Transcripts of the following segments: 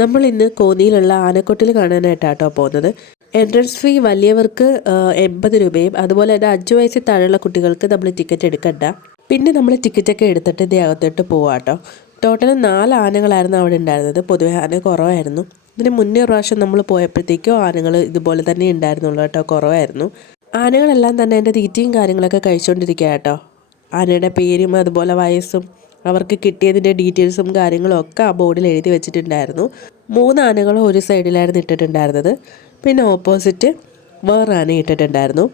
നമ്മൾ ഇന്ന് കോന്നിയിലുള്ള ആനക്കൊട്ടിൽ കാണാനായിട്ടാട്ടോ പോകുന്നത്. എൻട്രൻസ് ഫീ വലിയവർക്ക് 80 രൂപയും അതുപോലെ തന്നെ 5 വയസ്സിൽ താഴെയുള്ള കുട്ടികൾക്ക് നമ്മൾ ടിക്കറ്റ് എടുക്കണ്ട. പിന്നെ നമ്മൾ ടിക്കറ്റൊക്കെ എടുത്തിട്ട് ഇതിൻ്റെ അകത്തോട്ട് പോവാട്ടോ. ടോട്ടൽ 4 ആനകളായിരുന്നു അവിടെ ഉണ്ടായിരുന്നത്. പൊതുവെ ആന കുറവായിരുന്നു. ഇതിന് മുന്നേ പ്രാവശ്യം നമ്മൾ പോയപ്പോഴത്തേക്കും ആനകൾ ഇതുപോലെ തന്നെ ഉണ്ടായിരുന്നുള്ളൂ കേട്ടോ, കുറവായിരുന്നു. ആനകളെല്ലാം തന്നെ അതിൻ്റെ തീറ്റയും കാര്യങ്ങളൊക്കെ കഴിച്ചുകൊണ്ടിരിക്കുക കേട്ടോ. ആനയുടെ പേരും അതുപോലെ വയസ്സും അവർക്ക് കിട്ടിയതിൻ്റെ ഡീറ്റെയിൽസും കാര്യങ്ങളും ഒക്കെ ആ ബോർഡിൽ എഴുതി വെച്ചിട്ടുണ്ടായിരുന്നു. 3 ആനകൾ ഒരു സൈഡിലായിരുന്നു ഇട്ടിട്ടുണ്ടായിരുന്നത്. പിന്നെ ഓപ്പോസിറ്റ് വേറെ ആന ഇട്ടിട്ടുണ്ടായിരുന്നു.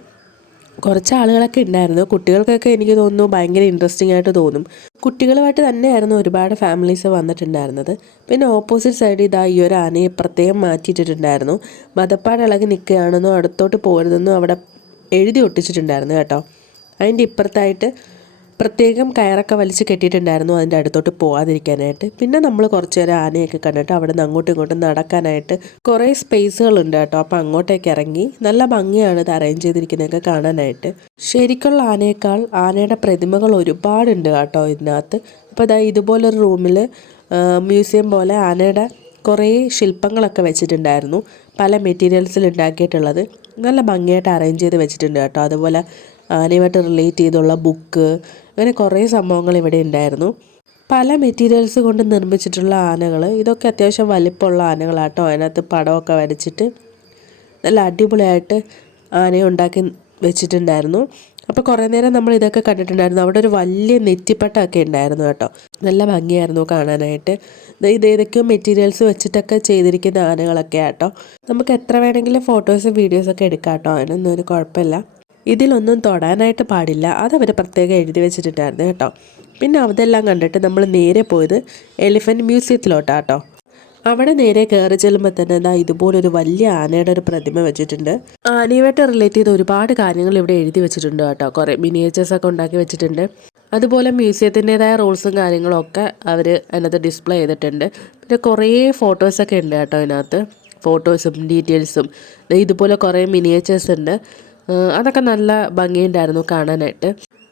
കുറച്ച് ആളുകളൊക്കെ ഉണ്ടായിരുന്നു. കുട്ടികൾക്കൊക്കെ എനിക്ക് തോന്നുന്നു ഭയങ്കര ഇൻട്രസ്റ്റിംഗ് ആയിട്ട് തോന്നും. കുട്ടികളുമായിട്ട് തന്നെയായിരുന്നു ഒരുപാട് ഫാമിലീസ് വന്നിട്ടുണ്ടായിരുന്നത്. പിന്നെ ഓപ്പോസിറ്റ് സൈഡിൽ ഇതാ ഈ ഒരു ആനയെ പ്രത്യേകം മാറ്റിയിട്ടിട്ടുണ്ടായിരുന്നു. മതപ്പാട് ഇളകി നിൽക്കുകയാണെന്നോ അടുത്തോട്ട് പോരുതെന്നോ അവിടെ എഴുതി ഒട്ടിച്ചിട്ടുണ്ടായിരുന്നു കേട്ടോ. അതിൻ്റെ ഇപ്പുറത്തായിട്ട് പ്രത്യേകം കയറൊക്കെ വലിച്ച് കെട്ടിയിട്ടുണ്ടായിരുന്നു അതിൻ്റെ അടുത്തോട്ട് പോകാതിരിക്കാനായിട്ട്. പിന്നെ നമ്മൾ കുറച്ച് നേരം ആനയൊക്കെ കണ്ടിട്ട് അവിടെ നിന്ന് അങ്ങോട്ടും ഇങ്ങോട്ടും നടക്കാനായിട്ട് കുറേ സ്പേസുകളുണ്ട് കേട്ടോ. അപ്പോൾ അങ്ങോട്ടേക്ക് ഇറങ്ങി നല്ല ഭംഗിയാണ് ഇത് അറേഞ്ച് ചെയ്തിരിക്കുന്നതൊക്കെ കാണാനായിട്ട്. ശരിക്കുള്ള ആനയേക്കാൾ ആനയുടെ പ്രതിമകൾ ഒരുപാടുണ്ട് കേട്ടോ ഇതിനകത്ത്. അപ്പോൾ ഇതാ ഇതുപോലൊരു റൂമിൽ മ്യൂസിയം പോലെ ആനയുടെ കുറേ ശില്പങ്ങളൊക്കെ വെച്ചിട്ടുണ്ടായിരുന്നു. പല മെറ്റീരിയൽസിൽ ഉണ്ടാക്കിയിട്ടുള്ളത് നല്ല ഭംഗിയായിട്ട് അറേഞ്ച് ചെയ്ത് വെച്ചിട്ടുണ്ട് കേട്ടോ. അതുപോലെ ആനയുമായിട്ട് റിലേറ്റ് ചെയ്തുള്ള ബുക്ക്, അങ്ങനെ കുറേ സംഭവങ്ങൾ ഇവിടെ ഉണ്ടായിരുന്നു. പല മെറ്റീരിയൽസ് കൊണ്ട് നിർമ്മിച്ചിട്ടുള്ള ആനകൾ. ഇതൊക്കെ അത്യാവശ്യം വലിപ്പമുള്ള ആനകളാട്ടോ. അതിനകത്ത് പടമൊക്കെ വരച്ചിട്ട് നല്ല അടിപൊളിയായിട്ട് ആനയെ ഉണ്ടാക്കി വെച്ചിട്ടുണ്ടായിരുന്നു. അപ്പോൾ കുറേ നേരം നമ്മൾ ഇതൊക്കെ കണ്ടിട്ടുണ്ടായിരുന്നു. അവിടെ ഒരു വലിയ നെറ്റിപ്പട്ടമൊക്കെ ഉണ്ടായിരുന്നു കേട്ടോ. നല്ല ഭംഗിയായിരുന്നു കാണാനായിട്ട്. ഇത് ഏതൊക്കെയോ മെറ്റീരിയൽസ് വെച്ചിട്ടൊക്കെ ചെയ്തിരിക്കുന്ന ആനകളൊക്കെ ആട്ടോ. നമുക്ക് എത്ര വേണമെങ്കിലും ഫോട്ടോസും വീഡിയോസൊക്കെ എടുക്കാം കേട്ടോ, അതിനൊന്നും ഒരു കുഴപ്പമില്ല. ഇതിലൊന്നും തൊടാനായിട്ട് പാടില്ല, അതവർ പ്രത്യേകം എഴുതി വെച്ചിട്ടുണ്ടായിരുന്നു കേട്ടോ. പിന്നെ അതെല്ലാം കണ്ടിട്ട് നമ്മൾ നേരെ പോയത് എലിഫൻറ്റ് മ്യൂസിയത്തിലോട്ടാട്ടോ. അവിടെ നേരെ കയറി ചെല്ലുമ്പോൾ തന്നെ എന്താ ഇതുപോലൊരു വലിയ ആനയുടെ ഒരു പ്രതിമ വെച്ചിട്ടുണ്ട്. ആനയുമായിട്ട് റിലേറ്റ് ചെയ്ത് ഒരുപാട് കാര്യങ്ങൾ ഇവിടെ എഴുതി വെച്ചിട്ടുണ്ട് കേട്ടോ. കുറേ മിനിയേച്ചേഴ്സൊക്കെ ഉണ്ടാക്കി വെച്ചിട്ടുണ്ട്. അതുപോലെ മ്യൂസിയത്തിൻ്റെതായ റൂൾസും കാര്യങ്ങളും ഒക്കെ അവർ അതിനകത്ത് ഡിസ്പ്ലേ ചെയ്തിട്ടുണ്ട്. പിന്നെ കുറേ ഫോട്ടോസൊക്കെ ഉണ്ട് കേട്ടോ അതിനകത്ത്. ഫോട്ടോസും ഡീറ്റെയിൽസും ഇതുപോലെ കുറേ മിനിയേച്ചേഴ്സ് ഉണ്ട്. അതൊക്കെ നല്ല ഭംഗിയുണ്ടായിരുന്നു കാണാനായിട്ട്.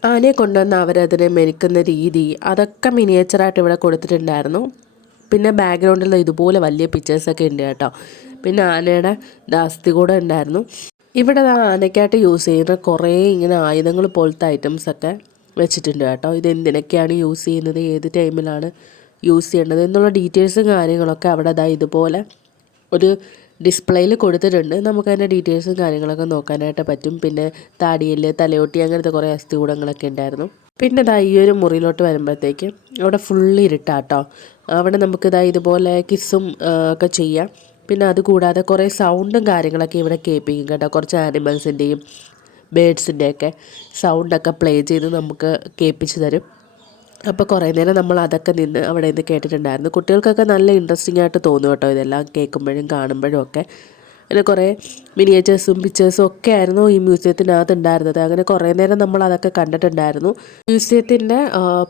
ആനയെ കൊണ്ടുവന്ന് അവരതിനെ മെരുക്കുന്ന രീതി അതൊക്കെ മിനിയേച്ചറായിട്ട് ഇവിടെ കൊടുത്തിട്ടുണ്ടായിരുന്നു. പിന്നെ ബാക്ക്ഗ്രൗണ്ടിൽ ഇതുപോലെ വലിയ പിക്ചേഴ്സൊക്കെ ഉണ്ട് കേട്ടോ. പിന്നെ ആനയുടെ അസ്ഥി കൂടെ ഉണ്ടായിരുന്നു. ഇവിടെ ആനയ്ക്കായിട്ട് യൂസ് ചെയ്യുന്ന കുറേ ഇങ്ങനെ ആയുധങ്ങൾ പോലത്തെ ഐറ്റംസൊക്കെ വെച്ചിട്ടുണ്ട് കേട്ടോ. ഇതെന്തിനൊക്കെയാണ് യൂസ് ചെയ്യുന്നത്, ഏത് ടൈമിലാണ് യൂസ് ചെയ്യേണ്ടത് എന്നുള്ള ഡീറ്റെയിൽസും കാര്യങ്ങളൊക്കെ അവിടെ ഇതുപോലെ ഒരു ഡിസ്പ്ലേയിൽ കൊടുത്തിട്ടുണ്ട്. നമുക്കതിൻ്റെ ഡീറ്റെയിൽസും കാര്യങ്ങളൊക്കെ നോക്കാനായിട്ട് പറ്റും. പിന്നെ താടിയിൽ തലയോട്ടി അങ്ങനത്തെ കുറേ അസ്ഥികൂടങ്ങളൊക്കെ ഉണ്ടായിരുന്നു. പിന്നെ ഈ ഒരു മുറിയിലോട്ട് വരുമ്പോഴത്തേക്കും അവിടെ ഫുള്ള് ഇരുട്ടാട്ടോ. അവിടെ നമുക്ക് ഇതുപോലെ കിസ്സും ഒക്കെ ചെയ്യാം. പിന്നെ അതുകൂടാതെ കുറേ സൗണ്ടും കാര്യങ്ങളൊക്കെ ഇവിടെ കേൾപ്പിക്കും കേട്ടോ. കുറച്ച് ആനിമൽസിൻ്റെയും ബേഡ്സിൻ്റെയൊക്കെ സൗണ്ടൊക്കെ പ്ലേ ചെയ്ത് നമുക്ക് കേൾപ്പിച്ച് തരും. അപ്പോൾ കുറേ നേരം നമ്മൾ അതൊക്കെ നിന്ന് അവിടെ നിന്ന് കേട്ടിട്ടുണ്ടായിരുന്നു. കുട്ടികൾക്കൊക്കെ നല്ല ഇൻട്രസ്റ്റിംഗ് ആയിട്ട് തോന്നും കേട്ടോ ഇതെല്ലാം കേൾക്കുമ്പോഴും കാണുമ്പോഴും ഒക്കെ. അങ്ങനെ കുറേ മിനിയേച്ചേഴ്സും പിക്ചേഴ്സും ഒക്കെ ആയിരുന്നു ഈ മ്യൂസിയത്തിനകത്ത് ഉണ്ടായിരുന്നത്. അങ്ങനെ കുറേ നേരം നമ്മൾ അതൊക്കെ കണ്ടിട്ടുണ്ടായിരുന്നു. മ്യൂസിയത്തിൻ്റെ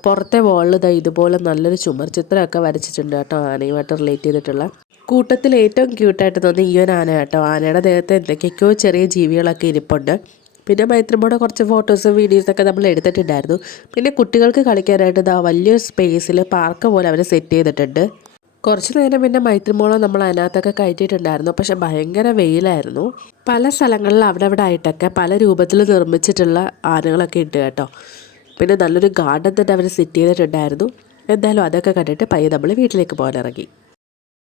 പുറത്തെ വാളിൽ ഇതുപോലെ നല്ലൊരു ചുമർ ചിത്രമൊക്കെ വരച്ചിട്ടുണ്ട് കേട്ടോ, ആനയുമായിട്ട് റിലേറ്റ് ചെയ്തിട്ടുള്ള. കൂട്ടത്തിൽ ഏറ്റവും ക്യൂട്ടായിട്ട് തോന്നി ഈ ഒരു ആന കേട്ടോ. ആനയുടെ ദേഹത്ത് എന്തൊക്കെയൊക്കെയോ ചെറിയ ജീവികളൊക്കെ ഇരിപ്പുണ്ട്. പിന്നെ മൈത്രിമോടെ കുറച്ച് ഫോട്ടോസും വീഡിയോസൊക്കെ നമ്മൾ എടുത്തിട്ടുണ്ടായിരുന്നു. പിന്നെ കുട്ടികൾക്ക് കളിക്കാനായിട്ട് വലിയൊരു സ്പേസിൽ പാർക്ക് പോലെ അവർ സെറ്റ് ചെയ്തിട്ടുണ്ട്. കുറച്ച് നേരം പിന്നെ മൈത്രിമോളെ നമ്മൾ അതിനകത്തൊക്കെ കയറ്റിയിട്ടുണ്ടായിരുന്നു. പക്ഷെ ഭയങ്കര വെയിലായിരുന്നു. പല സ്ഥലങ്ങളിൽ അവിടെ ആയിട്ടൊക്കെ പല രൂപത്തിൽ നിർമ്മിച്ചിട്ടുള്ള ആനകളൊക്കെ ഉണ്ട് കേട്ടോ. പിന്നെ നല്ലൊരു ഗാർഡൻ തന്നെ അവർ സെറ്റ് ചെയ്തിട്ടുണ്ടായിരുന്നു. എന്തായാലും അതൊക്കെ കണ്ടിട്ട് പയ്യെ നമ്മൾ വീട്ടിലേക്ക് പോകാനിറങ്ങി.